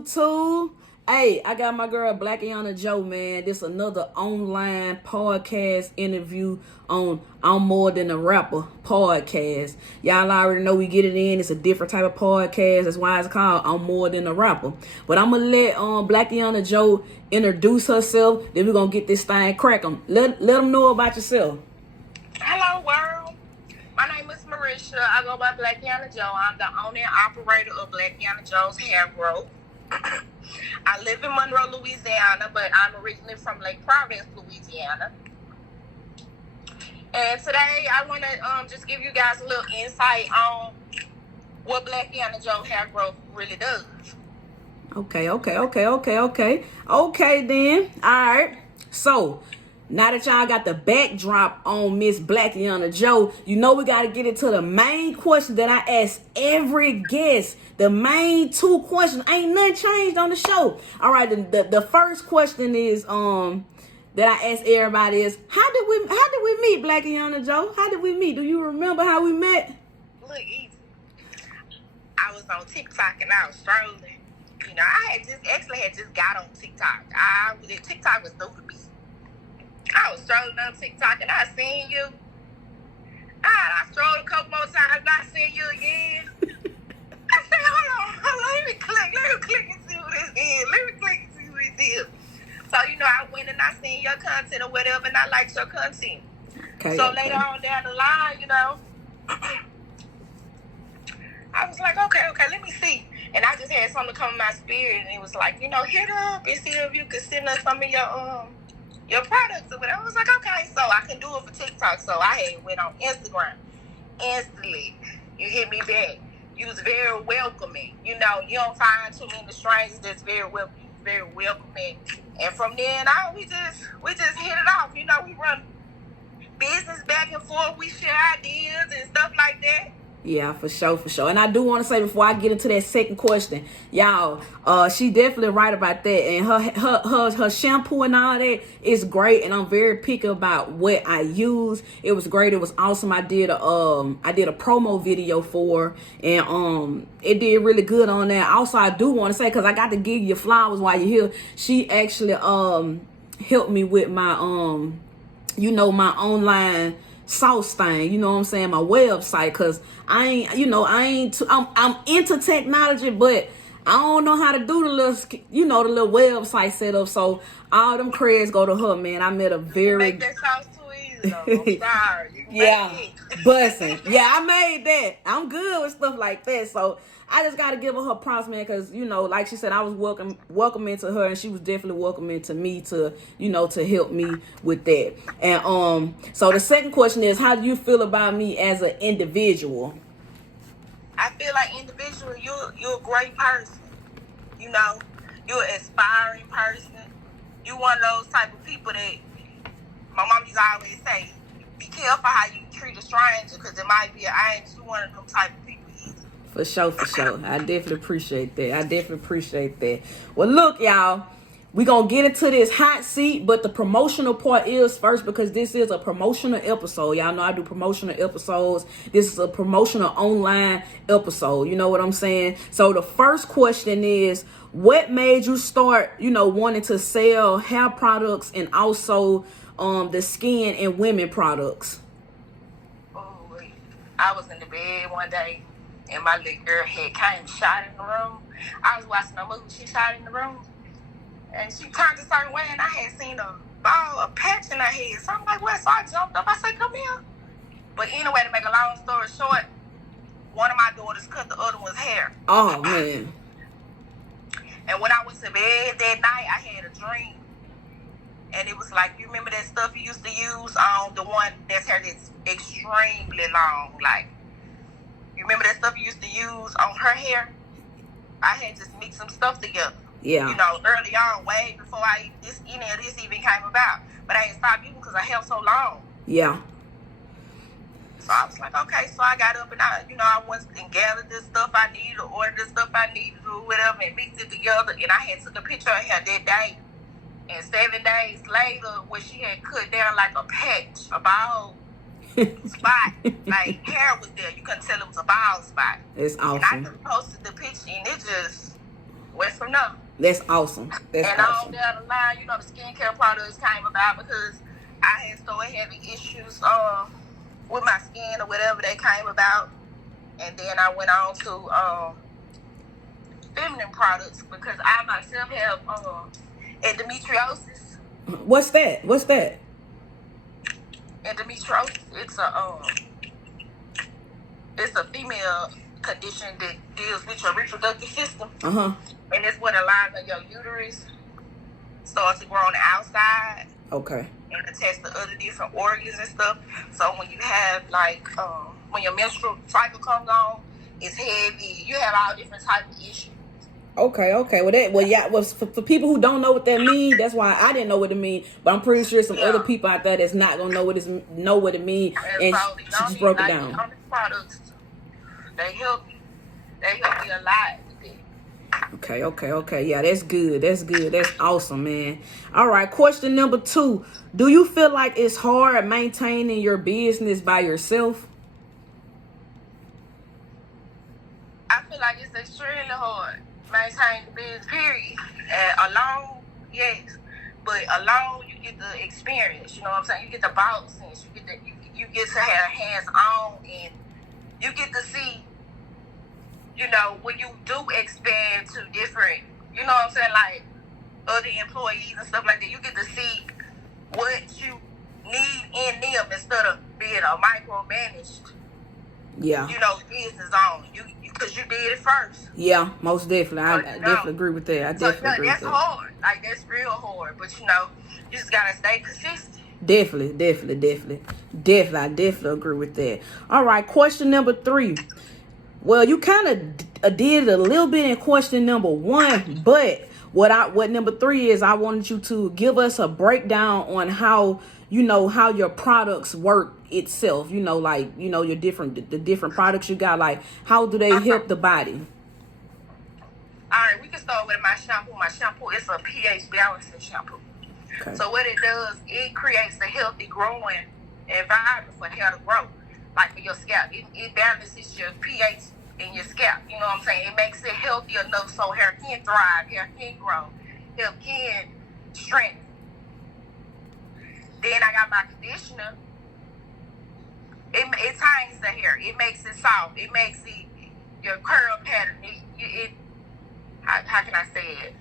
YouTube? Hey, I got my girl Blackianajo, man. This another online podcast interview on I'm More Than a Rapper podcast. Y'all already know we get it in. It's a different type of podcast. That's why it's called I'm More Than a Rapper. But I'm going to let Blackianajo introduce herself. Then we're going to get this thing cracking. Let them know about yourself. Hello, world. My name is Marisha. I go by Blackianajo. I'm the owner and operator of Blackianajo's Hair Growth. I live in Monroe, Louisiana, but I'm originally from Lake Providence, Louisiana. And today I want to just give you guys a little insight on what Blackianajo Hair Growth really does. Okay then. All right. So, now that y'all got the backdrop on Miss Blackianajo, you know we got to get into the main question that I ask every guest. The main two questions. Ain't nothing changed on the show. All right, the first question is that I ask everybody is how did we meet, Blackianajo? How did we meet? Do you remember how we met? Look, easy. I was on TikTok and I was strolling. You know, I had just got on TikTok. TikTok was new to me. I was strolling on TikTok and I seen you. I strolled a couple more times and I seen you again. I said, hold on, let me click and see what this is. So, you know, I went and I seen your content or whatever and I liked your content. Okay, so later on down the line, you know, I was like, okay, let me see. And I just had something come in my spirit and it was like, you know, hit up and see if you could send us some of your products or whatever. I was like, okay, so I can do it for TikTok. So I had went on Instagram. Instantly, you hit me back. You was very welcoming. You know, you don't find too many strangers that's very welcoming. And from then on, we just hit it off. You know, we run business back and forth. We share ideas and stuff like that. Yeah, for sure. And I do want to say before I get into that second question, y'all, she definitely right about that. And her shampoo and all that is great. And I'm very picky about what I use. It was great. It was awesome. I did a promo video for her, and it did really good on that. Also, I do want to say, because I got to give you flowers while you're here. She actually helped me with my my online sauce thing, you know what I'm saying, my website, because I'm into technology, but I don't know how to do the little website setup. So all them creds go to her, man. I met a very make that sauce too easy though. I'm sorry. Yeah, bussin'. Yeah, I made that. I'm good with stuff like that. So I just gotta give her props, man, because like she said, I was welcoming to her, and she was definitely welcoming to me to help me with that. And so the second question is, how do you feel about me as an individual? I feel like individual, you're a great person. You know, you're an inspiring person. You one of those type of people that my mom used to always say, be careful how you treat a stranger, because it might be I ain't one of them type of people either. For sure. I definitely appreciate that. Well, look, y'all, we gonna get into this hot seat, but the promotional part is first, because this is a promotional episode. Y'all know I do promotional episodes. This is a promotional online episode. You know what I'm saying? So the first question is, what made you start, wanting to sell hair products and also the skin and women products? Oh, I was in the bed one day and my little girl had came shot in the room. I was watching a movie, she shot in the room. And she turned a certain way, and I had seen a patch in her head. So I'm like, what? So I jumped up. I said, come here. But anyway, to make a long story short, one of my daughters cut the other one's hair. Oh, man. And when I went to bed that night, I had a dream. And it was like, you remember that stuff you used to use on the one that's hair that's extremely long? Like, you remember that stuff you used to use on her hair? I had just mixed some stuff together. Yeah. Early on, way before this even came about. But I had stopped using because I held so long. Yeah. So I was like, okay. So I got up and I went and gathered the stuff I needed, or ordered the stuff I needed, or whatever, and mixed it together. And I had took a picture of her that day. And 7 days later, when she had cut down like a patch, a bald spot, like hair was there. You couldn't tell it was a bald spot. It's awesome. And I just posted the picture, and it just went from there. That's awesome. That's and awesome. all down the line, you know, the skincare products came about because I had started having issues with my skin or whatever they came about. And then I went on to feminine products because I myself have endometriosis. What's that? Endometriosis, it's a female condition that deals with your reproductive system. And it's when a line of your uterus starts to grow on the outside. Okay. And attach to other different organs and stuff. So when you have when your menstrual cycle comes on, it's heavy. You have all different types of issues. Okay. Well, for people who don't know what that means, that's why I didn't know what it means. But I'm pretty sure some other people out there that's not gonna know what it means, and so she just broke it down. The products, they help me a lot with it. Okay. Yeah, that's good. That's awesome, man. All right, question number 2. Do you feel like it's hard maintaining your business by yourself? I feel like it's extremely hard maintaining the business, period. And alone, yes. But alone, you get the experience. You know what I'm saying? You get the boss sense. You get to have hands on, and you get to see, you know, when you do expand to different, you know what I'm saying, like other employees and stuff like that, you get to see what you need in them instead of being a micromanaged, you know, business owner. Because you did it first. Yeah, most definitely. I definitely agree with that. That's hard. Like, that's real hard. But, you know, you just got to stay consistent. Definitely. I definitely agree with that. All right, question number 3. Well, you kind of did a little bit in question number 1, but what number 3 is, I wanted you to give us a breakdown on how your products work itself. You know, like, you know, the different products you got, like how do they help the body? All right, we can start with my shampoo. My shampoo is a pH balancing shampoo. Okay. So what it does, it creates a healthy growing environment for hair to grow. Like for your scalp, it balances your pH in your scalp. You know what I'm saying? It makes it healthy enough so hair can thrive, hair can grow, hair can strengthen. Then I got my conditioner. It tightens the hair. It makes it soft. It makes it your curl pattern. How can I say it?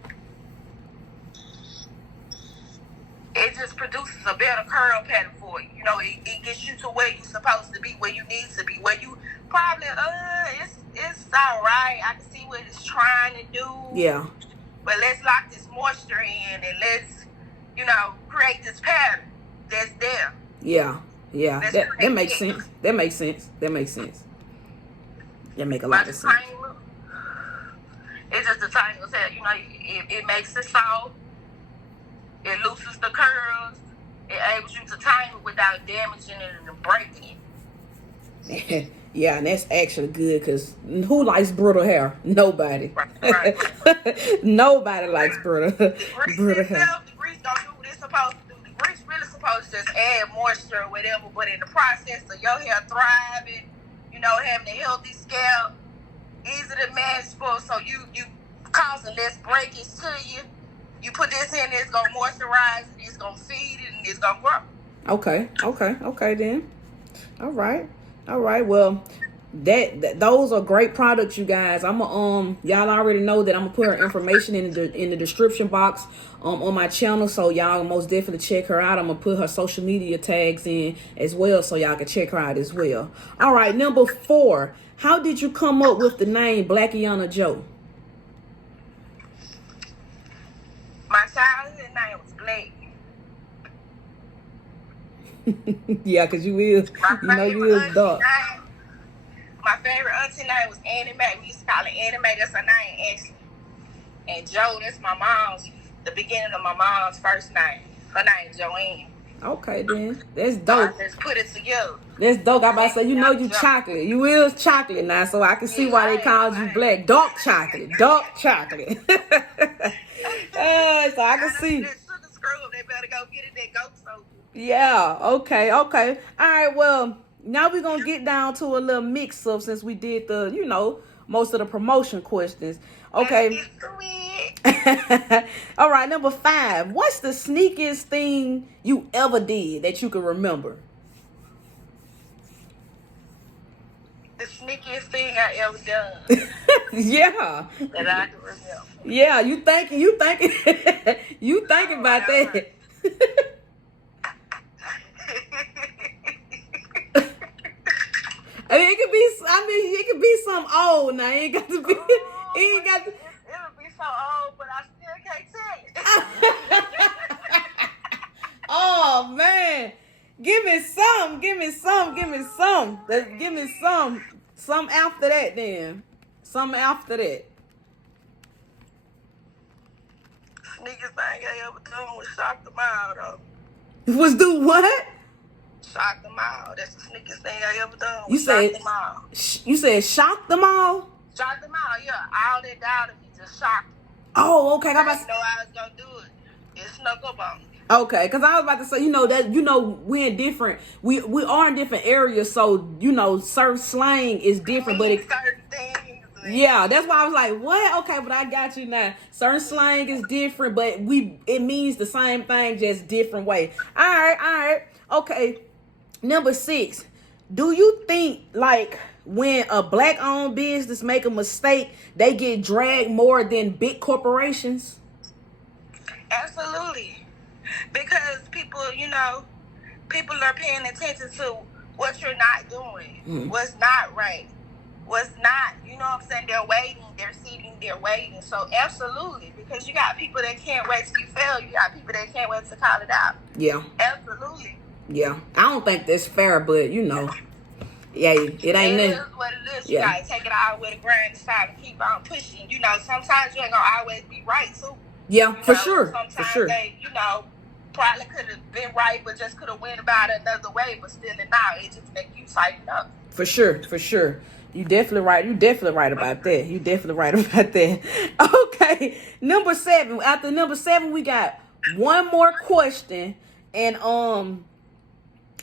It just produces a better curl pattern for you. You know, it gets you to where you're supposed to be, where you need to be, where you probably, it's all right. I can see what it's trying to do. Yeah. But let's lock this moisture in and let's, you know, create this pattern that's there. Yeah. That makes sense. That makes sense. That make a lot of sense. It's just the tangles that, you know, it makes it soft. It loosens the curls. It enables you to time it without damaging it and breaking it. Yeah, and that's actually good because who likes brittle hair? Nobody. Right. Nobody likes brittle hair. The grease don't do what it's supposed to do. The grease really supposed to just add moisture or whatever, but in the process of your hair thriving, you know, having a healthy scalp, easy to manage for, so you causing less breakage to you. You put this in, it's gonna moisturize it, it's gonna feed it, and it's gonna grow. Okay then. All right. Well, those are great products, you guys. I'm y'all already know that I'm gonna put her information in the description box on my channel, so y'all most definitely check her out. I'm gonna put her social media tags in as well, so y'all can check her out as well. All right, number 4. How did you come up with the name Blackianajo? My childhood name was Blake. Yeah, because you is dark. My favorite auntie name was Annie Mae. We used to call it Annie Mae. That's her name, actually. And Joe, that's my mom's, the beginning of my mom's first name. Her name is Joanne. Okay, then. That's dope. So let's put it together. That's dope. I'm about to say, you know you chocolate. You is chocolate now, so I can see why they called you black. Dark chocolate. So I can see. That sugar scrub, they better go get it, that goat soap. Yeah, okay. All right, well, now we're going to get down to a little mix-up since we did the, most of the promotion questions. Okay. All right, number 5. What's the sneakiest thing you ever did that you can remember? The sneakiest thing I ever done. Yeah. That I can remember. Yeah, you thinking, you thinking about that. It could be something old now. It ain't got to be. It ain't got to. It'll be so old, but I still can't tell it. Oh man, give me some. Give me some. Some after that, then. Some after that. Sneakest thing I ever done was shock the mile, though. Was do what? Shock them all. That's the sneakiest thing I ever done. You said shock them all. You said shock them all? Shock them all, yeah. All that doubted me just shocked them. Oh, okay. I didn't know I was gonna do it. It snuck up on me. Okay, because I was about to say, we're in different, we are in different areas, so certain slang is different, but certain things. Yeah, that's why I was like, what? Okay, but I got you now. Certain slang is different, but it means the same thing, just different way. All right. Okay. Number 6, do you think like when a black-owned business make a mistake, they get dragged more than big corporations? Absolutely. Because people are paying attention to what you're not doing, what's not right, what's not, you know what I'm saying? They're waiting, they're sitting, they're waiting. So absolutely, because you got people that can't wait till you fail. You got people that can't wait to call it out. Yeah. Absolutely. Yeah. I don't think that's fair, but yeah, it ain't It is what it is. You gotta take it all with a grain of salt and keep on pushing. Sometimes you ain't gonna always be right too. Yeah, for sure. Sometimes they, probably could have been right, but just could have went about it another way. But still, now it just make you tighten up. For sure. You definitely right. You definitely right about that. Okay, number 7. After number 7, we got one more question, and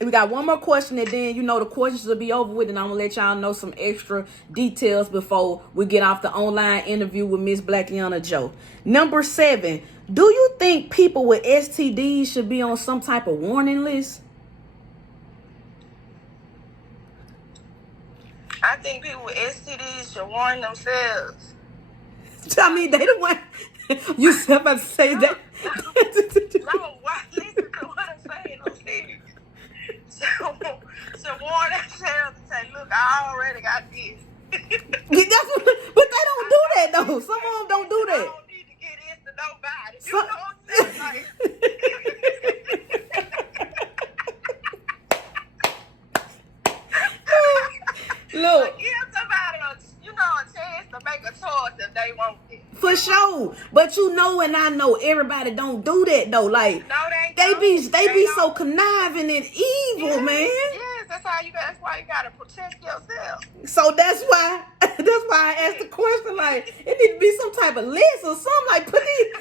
we got one more question, and then the questions will be over with, and I'm gonna let y'all know some extra details before we get off the online interview with Miss Blackianajo. Number 7, do you think people with STDs should be on some type of warning list? I think people with STDs should warn themselves. I mean, they the one. You said about to say that. No, listen to what I'm saying. I'm serious. So warn themselves and say, look, I already got this. But they don't do that though. Some of them don't do that. I don't need to get this to nobody. You know what I'm saying? Look. Give somebody a chance to make a choice if they want it. For sure. But and I know everybody don't do that though. Like, no, they be so conniving and evil, man. Yes, that's why you gotta protect yourself. So that's why I asked the question, like, it need to be some type of list or something. Like, put these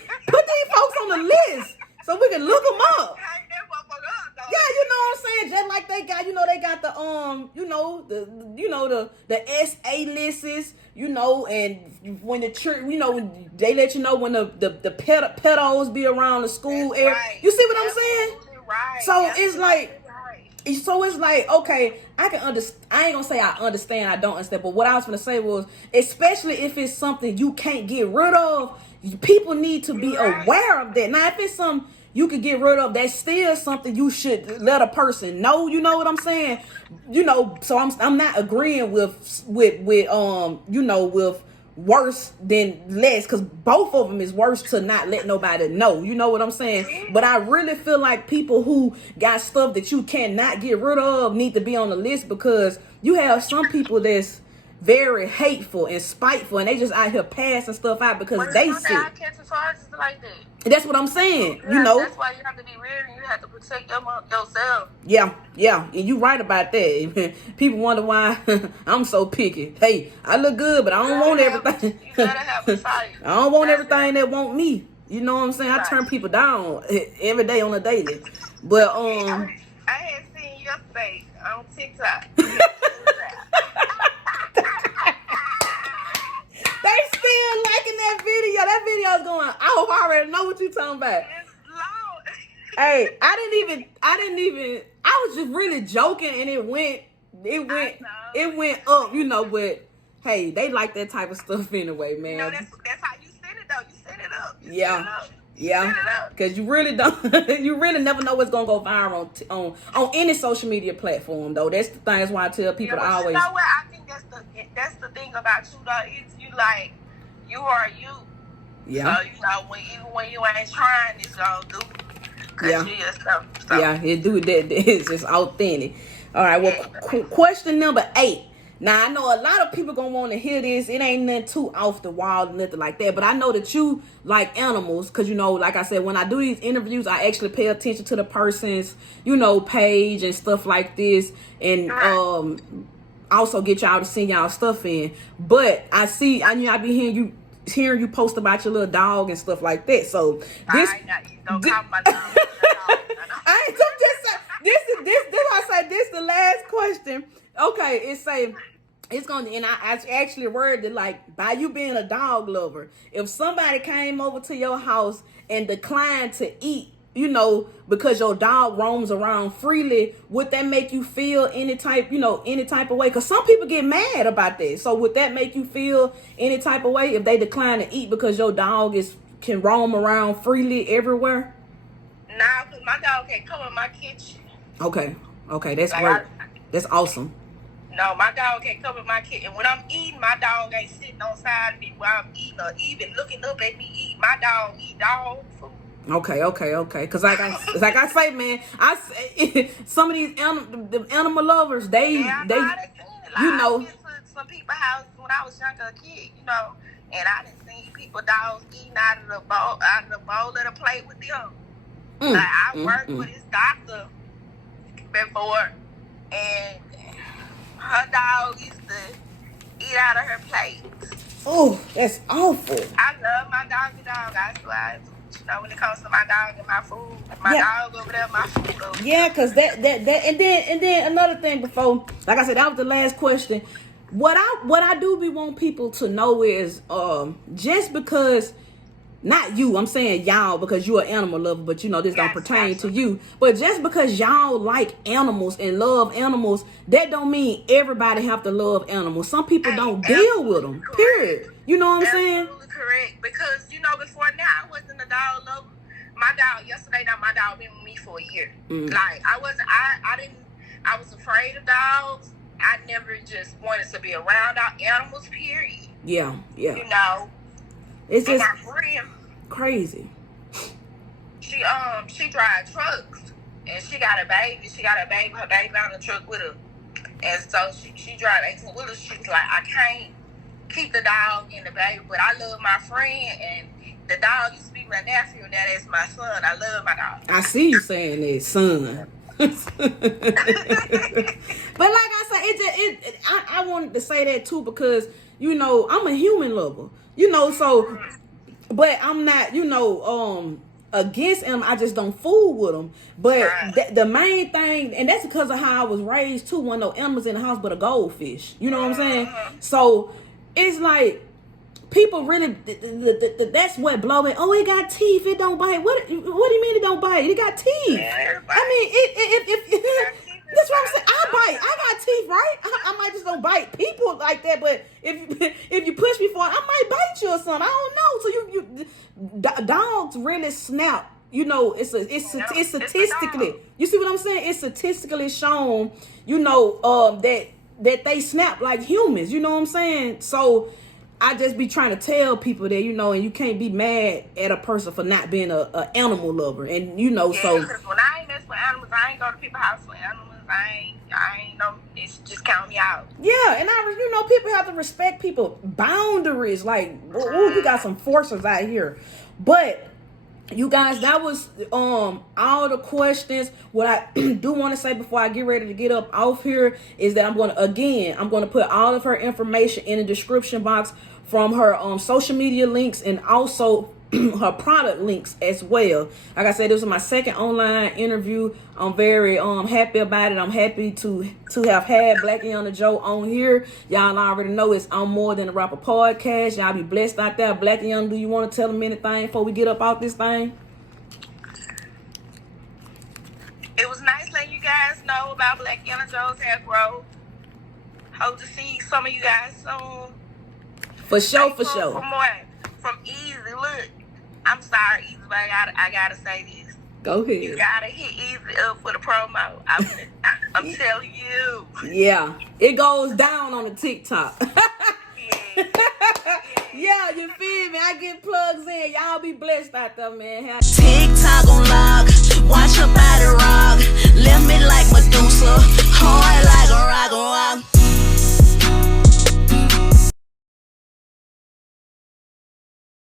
folks on the list so we can look them up. Hang that motherfucker up, though. Yeah, you know what I'm saying? Just like they got, they got the SA lists, and when the church, when they let you know when the pedos be around the school area. Right. You see what I'm saying? Right. So it's like, okay, I can understand. I ain't gonna say I understand, I don't understand, but what I was gonna say was, especially if it's something you can't get rid of, people need to be aware of that. Now, if it's something you can get rid of, that's still something you should let a person know. You know what I'm saying? So I'm not agreeing with worse than less, because both of them is worse to not let nobody know. You know what I'm saying? But I really feel like people who got stuff that you cannot get rid of need to be on the list, because you have some people that's very hateful and spiteful, and they just out here passing stuff out because they sick. Like that. That's what I'm saying. That's why you have to be real and you have to protect yourself. Yeah, and you right about that. People wonder why I'm so picky. Hey, I look good, but I don't want everything. You gotta have a fight. I don't want everything that want me. You know what I'm saying? I turn people down every day on a daily. But I had seen you yesterday on TikTok. They still liking that video. That video is going I already know what you talking about. It's long. Hey, I was just really joking, and it went up, but hey, they like that type of stuff anyway, man. That's how you send it, though. You send it up. Yeah, because you really don't, you really never know what's gonna go viral on any social media platform, though. That's the thing. That's why I tell people to always. You know what? I think that's the thing about you, though. Is you are you. Yeah. So even when you ain't trying, it's gonna do. Yeah. So. Yeah, it do that. It's just authentic. All right. Well, question number 8. Now I know a lot of people gonna want to hear this. It ain't nothing too off the wall, nothing like that. But I know that you like animals, cause like I said, when I do these interviews, I actually pay attention to the person's, page and stuff like this, and also get y'all to send y'all stuff in. But I be hearing you post about your little dog and stuff like that. So this. Don't call my dog. I ain't just say this. I say this the last question. Okay, it's gonna, and I actually worded it like, by you being a dog lover, if somebody came over to your house and declined to eat, because your dog roams around freely, would that make you feel any type of way? Because some people get mad about that. So would that make you feel any type of way if they decline to eat because your dog can roam around freely everywhere? Nah, because my dog can't come in my kitchen. Okay, that's great. That's awesome. No, my dog can't come in my kitchen. When I'm eating, my dog ain't sitting on side of me while I'm eating or even looking up at me eat. My dog eat dog food. Okay. Because like I say, man, some of these animal lovers, they I've been to some people's houses when I was younger, a kid, and I done seen people dogs eating out of the bowl of the plate with them. I worked with this doctor before, and her dog used to eat out of her plate. Oh, that's awful. I love my dog. I swear. When it comes to my dog and my food, dog over there, my food over there. Yeah, because that and then another thing before, like I said, that was the last question. What I do be want people to know is just because, not you, I'm saying y'all, because you're an animal lover, but this don't pertain to you. But just because y'all like animals and love animals, that don't mean everybody have to love animals. Some people don't deal with them. Correct. Period. You know what I'm saying? Absolutely correct. Because before now I wasn't a dog lover. My dog my dog been with me for a year. Like I was afraid of dogs. I never just wanted to be around our animals, period. Yeah. It's just my friend, crazy. She drives trucks and she got a baby. She got her baby on the truck with her. And so she drives 18-wheelers. She was like, I can't keep the dog and the baby, but I love my friend, and the dog used to be my nephew, and that is my son. I love my dog. I see you saying that, son. But like I said, I wanted to say that too, because I'm a human lover, so, but I'm not against them. I just don't fool with them. But the main thing, and that's because of how I was raised too, one of no animals in the house but a goldfish. You know what I'm saying? So it's like, people really, that's what blow me. Oh, it got teeth. It don't bite. What do you mean it don't bite? It got teeth. I mean, that's what I'm saying. I bite. I got teeth, right? I might just don't bite people like that. But if you push me for it, I might bite you or something. I don't know. So dogs really snap. It's statistically. You see what I'm saying? It's statistically shown. That they snap like humans. You know what I'm saying? So I just be trying to tell people that, and you can't be mad at a person for not being a animal lover. And, so. Because when I ain't mess with animals, I ain't go to people's house for animals. I ain't know, it's just count me out. Yeah, and people have to respect people boundaries. Like, you got some forces out here. But you guys, that was all the questions. What I do want to say before I get ready to get up off here is that I'm going to put all of her information in the description box, from her social media links, and also her product links as well. Like I said, this was my second online interview. I'm very happy about it. I'm happy to have had Blackianajo on here. Y'all already know it's on More Than a Rapper podcast. Y'all be blessed out there. Blackianajo, do you want to tell them anything before we get up off this thing? It was nice letting you guys know about Blackianajo's hair growth. Hope to see some of you guys soon. For sure, for sure. From Easy, look, I'm sorry, Easy, but I gotta say this. Go ahead. You gotta hit Easy up for the promo. I'm telling you. Yeah, it goes down on the TikTok. Yeah, you feel me? I get plugs in. Y'all be blessed out there, man. TikTok on lock, watch her body rock. Left me like Medusa, hard like a rock.